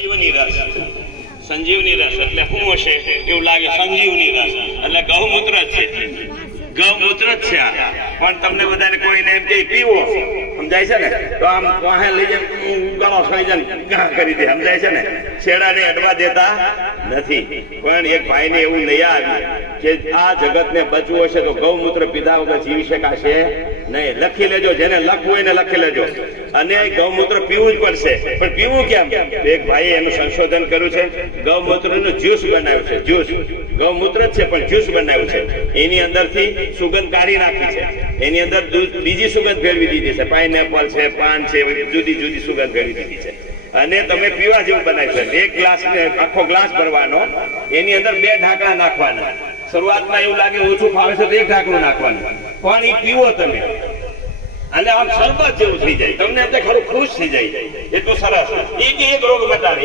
સંજીવની રસ, સંજીવની રસ એટલે શું હશે એવું લાગે. સંજીવની રસ એટલે ગૌમૂત્ર જ છે, ગૌમૂત્ર જ છે આ. પણ તમને બધાને કોઈને એમ કે પીવો, સમજાય છે ને, તો આમ વાહે લઈ જાય ગળો ખાઈ જાય ઘા કરી દે, સમજાય છે ને. છેડાને અડવા દેતા નથી. પણ એક ભાઈને એવું નહીં આવ્યું કે આ જગતને બચવું હશે તો ગૌમૂત્ર પીધા વગર જીવી શકાશે નહીં. લખી લેજો, જેને લખવું હોય ને લખી લેજો. અને ગૌમૂત્ર પીવું જ પડશે. પણ પીવું કેમ? એક ભાઈએ એનું સંશોધન કર્યું છે, ગૌમૂત્રનું જ્યુસ બનાવ્યું છે. જ્યુસ ગૌમૂત્ર જ છે પણ જ્યુસ બનાવ્યું છે. એની અંદરથી સુગંધ કાઢી નાખી છે, એની અંદર બીજી સુગંધ ભેળવી દીધી છે. પાઇનેપલ છે, પાન છે, જુદી જુદી સુગંધ ભેળવી દીધી છે. અને તમે પીવા જેવું બનાવ્યું છે. એક ગ્લાસ આખો ગ્લાસ ભરવાનો, એની અંદર 2 ઢાંકણા નાખવાના. શરૂઆતમાં એવું લાગે ઓછું ફાવે છે તો 1 ઢાંકણું નાખવાનું, પણ એ પીવો તમે અને આમ શરબત જેવું થઈ જાય. તમને ખરું ખુશ થઈ જાય, એટલું સરસ. એક રોગ મટાડે.